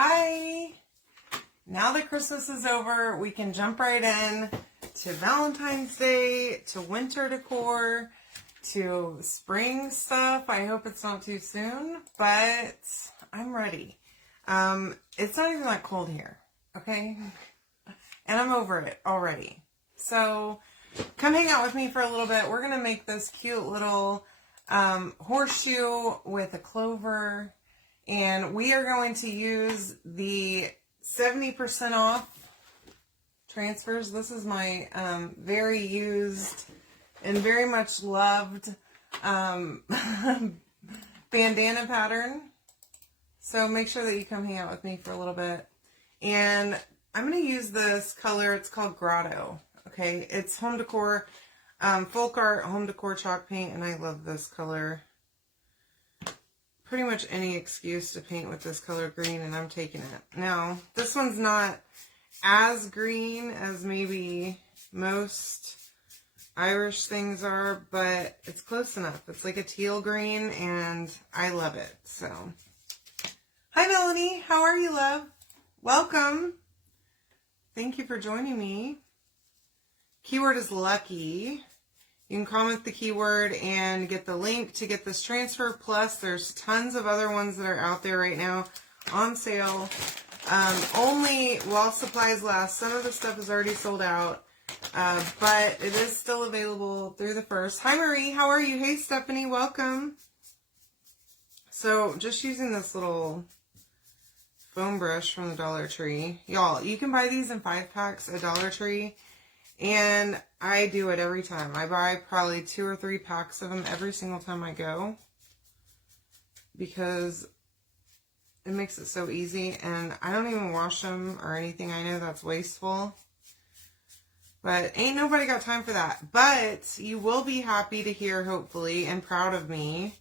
Hi! Now that Christmas is over, we can jump right in to Valentine's Day, to winter decor, to spring stuff. I hope it's not too soon, but I'm ready. It's not even that cold here, okay? And I'm over it already. So come hang out with me for a little bit. We're going to make this cute little horseshoe with a clover. And we are going to use the 70% off transfers. This is my very used and very much loved bandana pattern. So make sure that you come hang out with me for a little bit. And I'm going to use this color. It's called Grotto. Okay, it's home decor, folk art, home decor chalk paint, and I love this color. Pretty much any excuse to paint with this color green, and I'm taking it. Now, this one's not as green as maybe most Irish things are, but it's close enough. It's like a teal green, and I love it. So, hi Melanie, how are you, love? Welcome. Thank you for joining me. Keyword is lucky. You can comment the keyword and get the link to get this transfer. Plus, there's tons of other ones that are out there right now on sale. Only while supplies last. Some of the stuff is already sold out, but it is still available through the 1st. Hi, Marie. How are you? Hey, Stephanie. Welcome. So, just using this little foam brush from the Dollar Tree. Y'all, you can buy these in 5-packs at Dollar Tree. And I do it every time. I buy probably 2 or 3 packs of them every single time I go, because it makes it so easy. And I don't even wash them or anything. I know that's wasteful, but ain't nobody got time for that. But you will be happy to hear, hopefully, and proud of me,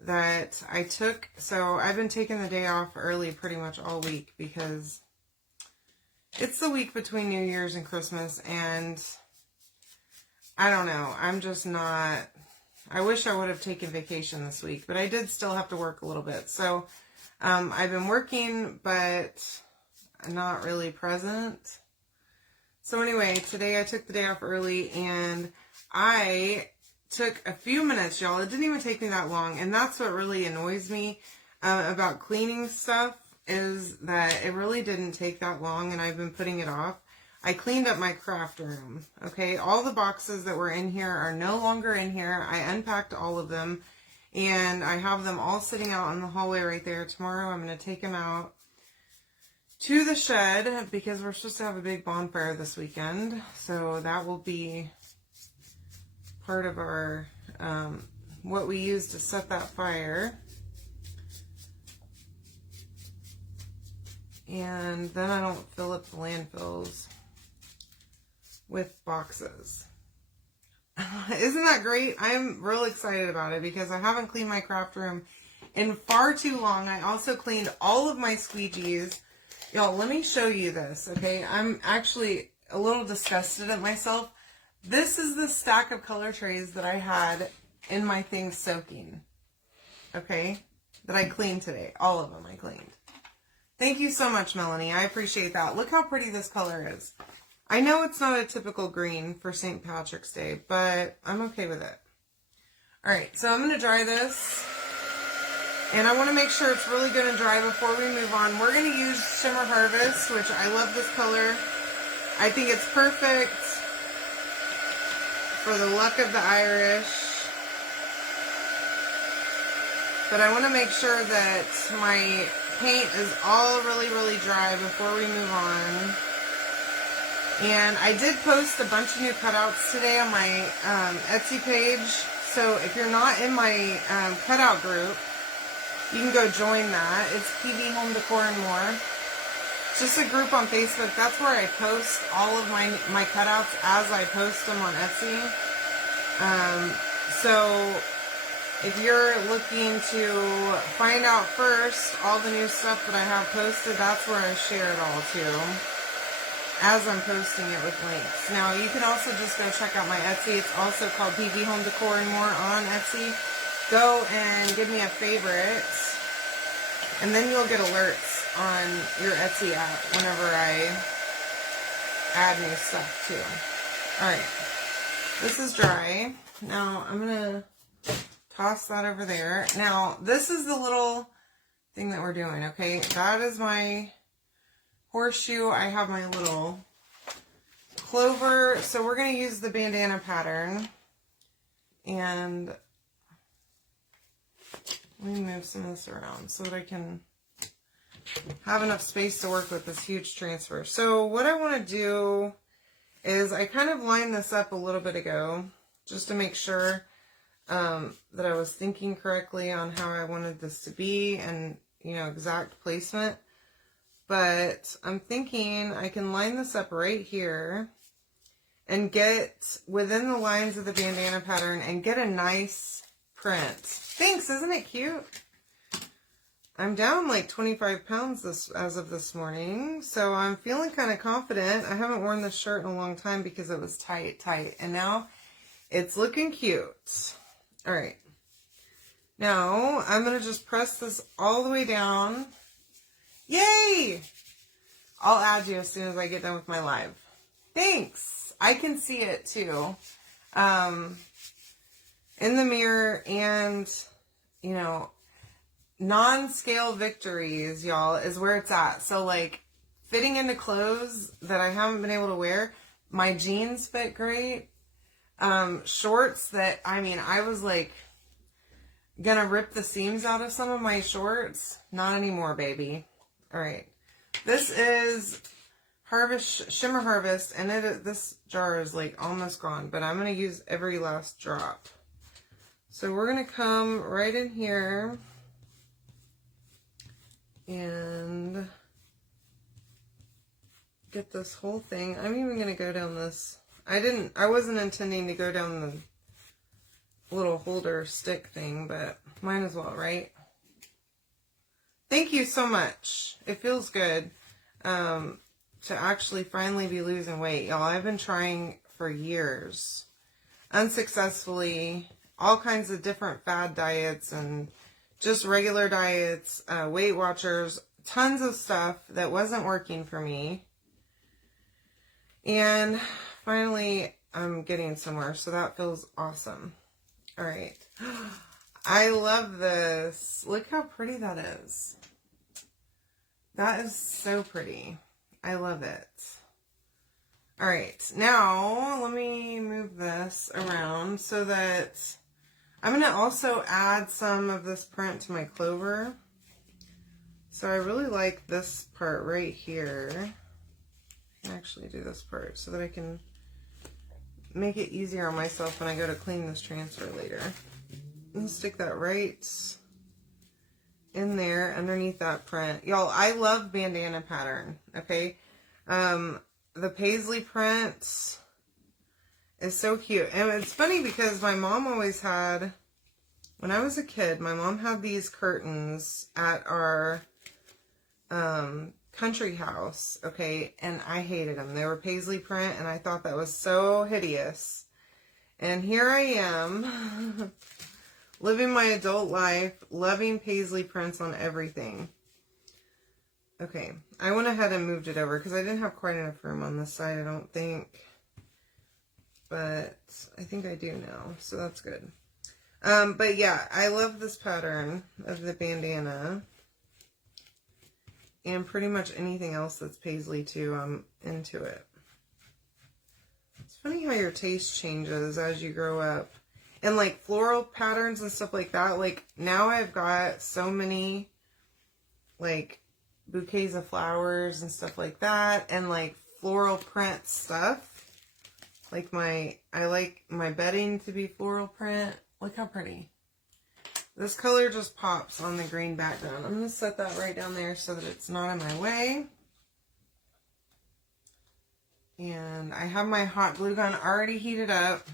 that I took, so I've been taking the day off early pretty much all week, because it's the week between New Year's and Christmas, and I don't know. I'm just not, I wish I would have taken vacation this week, but I did still have to work a little bit. So I've been working, but not really present. So anyway, today I took the day off early, and I took a few minutes, y'all. It didn't even take me that long, and that's what really annoys me about cleaning stuff, is that it really didn't take that long, and I've been putting it off. I cleaned up my craft room, okay? All the boxes that were in here are no longer in here. I unpacked all of them, and I have them all sitting out in the hallway right there. Tomorrow I'm going to take them out to the shed, because we're supposed to have a big bonfire this weekend. So that will be part of our, what we use to set that fire. And then I don't fill up the landfills with boxes. Isn't that great? I'm real excited about it, because I haven't cleaned my craft room in far too long. I also cleaned all of my squeegees. Y'all, let me show you this, okay? I'm actually a little disgusted at myself. This is the stack of color trays that I had in my things soaking, okay? That I cleaned today. All of them I cleaned. Thank you so much, Melanie. I appreciate that. Look how pretty this color is. I know it's not a typical green for St. Patrick's Day, but I'm okay with it. All right, so I'm going to dry this. And I want to make sure it's really going to dry before we move on. We're going to use Shimmer Harvest, which I love this color. I think it's perfect for the luck of the Irish. But I want to make sure that my paint is all really dry before we move on. And I did post a bunch of new cutouts today on my Etsy page. So if you're not in my cutout group, you can go join that. It's PV Home Decor and More. It's just a group on Facebook. That's where I post all of my cutouts as I post them on Etsy. So if you're looking to find out first all the new stuff that I have posted, that's where I share it all too, as I'm posting it with links. Now, you can also just go check out my Etsy. It's also called PV Home Decor and More on Etsy. Go and give me a favorite. And then you'll get alerts on your Etsy app whenever I add new stuff too. Alright, this is dry. Now I'm going to toss that over there. Now this is the little thing that we're doing, okay? That is my horseshoe. I have my little Clover. So we're going to use the bandana pattern. And let me move some of this around so that I can have enough space to work with this huge transfer. So what I want to do is I kind of lined this up a little bit ago just to make sure that I was thinking correctly on how I wanted this to be and, you know, exact placement. But I'm thinking I can line this up right here and get within the lines of the bandana pattern and get a nice print. Thanks, isn't it cute? I'm down like 25 pounds as of this morning, so I'm feeling kind of confident. I haven't worn this shirt in a long time because it was tight, and now it's looking cute. All right. Now, I'm going to just press this all the way down. Yay! I'll add you as soon as I get done with my live. Thanks. I can see it too. In the mirror, and, you know, non-scale victories, y'all, is where it's at. So, like, fitting into clothes that I haven't been able to wear. My jeans fit great. Shorts that, I mean, I was, like, gonna rip the seams out of some of my shorts. Not anymore, baby. All right. This is Shimmer Harvest, and this jar is, like, almost gone. But I'm gonna use every last drop. So we're gonna come right in here and get this whole thing. I'm even going to go down this. I wasn't intending to go down the little holder stick thing, but might as well, right? Thank you so much. It feels good to actually finally be losing weight, y'all. I've been trying for years, unsuccessfully, all kinds of different fad diets and just regular diets, Weight Watchers, tons of stuff that wasn't working for me. And finally, I'm getting somewhere, so that feels awesome. All right. I love this. Look how pretty that is. That is so pretty. I love it. All right. Now, let me move this around so that I'm going to also add some of this print to my Clover. So I really like this part right here. I can actually do this part so that I can make it easier on myself when I go to clean this transfer later. And stick that right in there underneath that print. Y'all, I love bandana pattern, okay? The paisley print is so cute. And it's funny because my mom always had, when I was a kid, my mom had these curtains at our country house, okay? And I hated them. They were paisley print, and I thought that was so hideous. And here I am, living my adult life, loving paisley prints on everything. Okay, I went ahead and moved it over because I didn't have quite enough room on this side, I don't think. But I think I do now, so that's good. But yeah, I love this pattern of the bandana. And pretty much anything else that's paisley too, I'm into it. It's funny how your taste changes as you grow up. And like floral patterns and stuff like that, like now I've got so many like bouquets of flowers and stuff like that, and like floral print stuff. Like I like my bedding to be floral print. Look how pretty. This color just pops on the green background. I'm going to set that right down there so that it's not in my way. And I have my hot glue gun already heated up.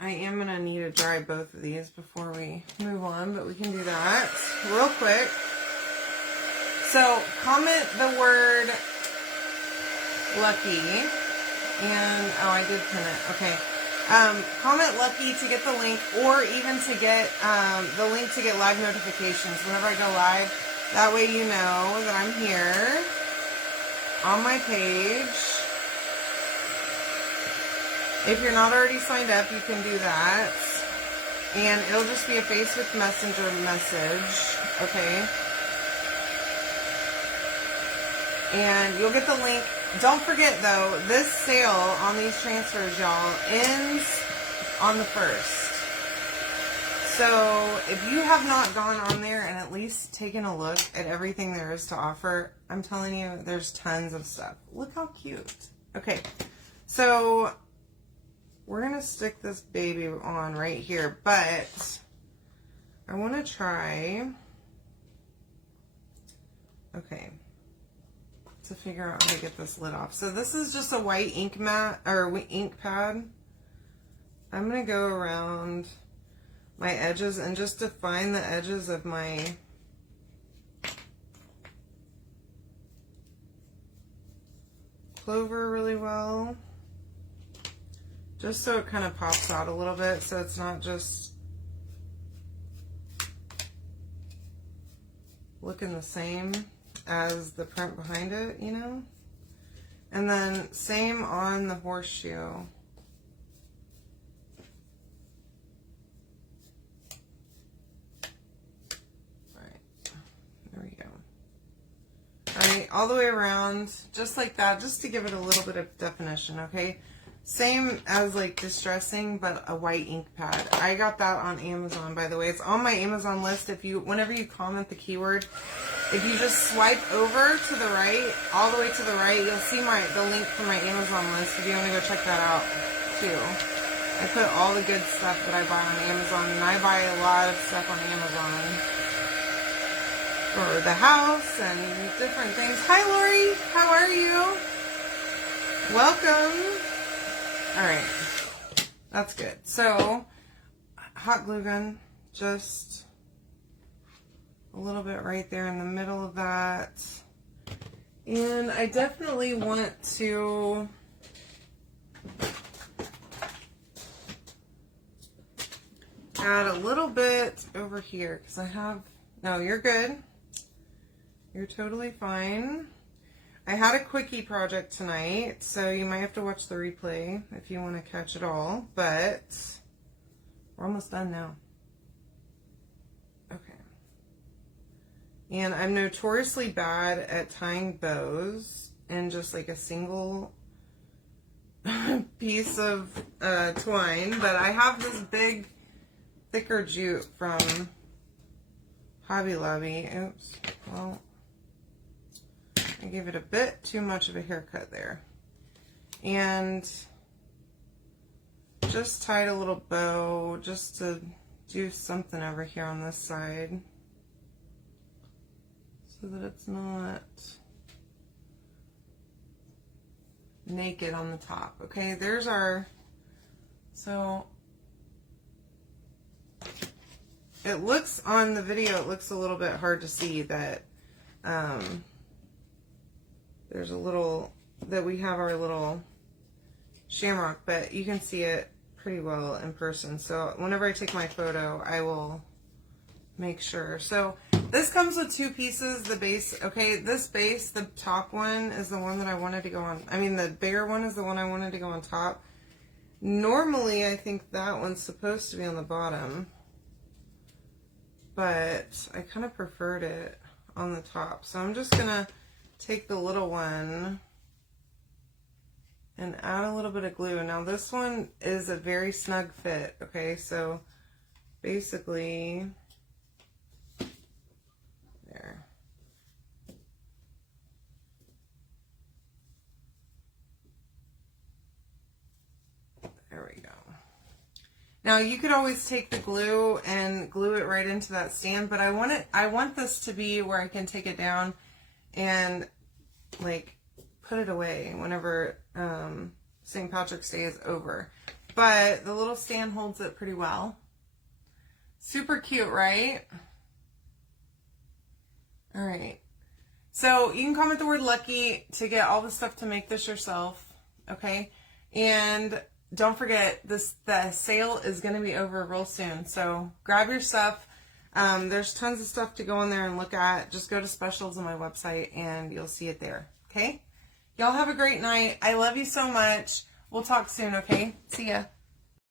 I am going to need to dry both of these before we move on, but we can do that real quick. So comment the word lucky. And, oh, I did pin it. Okay. Comment lucky to get the link, or even to get the link to get live notifications whenever I go live. That way you know that I'm here on my page. If you're not already signed up, you can do that. And it'll just be a Facebook Messenger message, okay? And you'll get the link. Don't forget, though, this sale on these transfers, y'all, ends on the 1st. So if you have not gone on there and at least taken a look at everything there is to offer, I'm telling you, there's tons of stuff. Look how cute. Okay, so we're going to stick this baby on right here, but I want to try, okay, to figure out how to get this lid off. So this is just a white ink mat, or ink pad. I'm going to go around my edges and just define the edges of my Clover really well, just so it kind of pops out a little bit, so it's not just looking the same as the print behind it, you know? And then same on the horseshoe. Alright, all the way around, just like that, just to give it a little bit of definition, okay? Same as like distressing, but a white ink pad. I got that on Amazon, by the way. It's on my Amazon list. Whenever you comment the keyword, if you just swipe over to the right, all the way to the right, you'll see the link for my Amazon list if you want to go check that out too. I put all the good stuff that I buy on Amazon, and I buy a lot of stuff on Amazon for the house and different things. Hi, Lori. How are you? Welcome. All right. That's good. So, hot glue gun, just a little bit right there in the middle of that. And I definitely want to add a little bit over here because I have, no, you're good. You're totally fine. I had a quickie project tonight, so you might have to watch the replay if you want to catch it all, but we're almost done now. Okay. And I'm notoriously bad at tying bows in just like a single piece of twine, but I have this big, thicker jute from Hobby Lobby. Oops. Well, I gave it a bit too much of a haircut there. And just tied a little bow just to do something over here on this side so that it's not naked on the top. Okay, there's our, so it looks on the video, it looks a little bit hard to see that there's a little, that we have our little shamrock, but you can see it pretty well in person. So whenever I take my photo, I will make sure. So this comes with two pieces, the base. Okay, this base, the top one is the one that I wanted to go on. I mean, the bigger one is the one I wanted to go on top. Normally, I think that one's supposed to be on the bottom, but I kind of preferred it on the top. So I'm just gonna take the little one and add a little bit of glue. Now this one is a very snug fit, okay? So basically, there. There we go. Now you could always take the glue and glue it right into that stand, but I want this to be where I can take it down and like put it away whenever St. Patrick's Day is over. But the little stand holds it pretty well. Super cute, right? All right. So you can comment the word lucky to get all the stuff to make this yourself, okay? And don't forget, the sale is going to be over real soon. So grab your stuff. There's tons of stuff to go in there and look at. Just go to specials on my website and you'll see it there. Okay? Y'all have a great night. I love you so much. We'll talk soon, okay? See ya.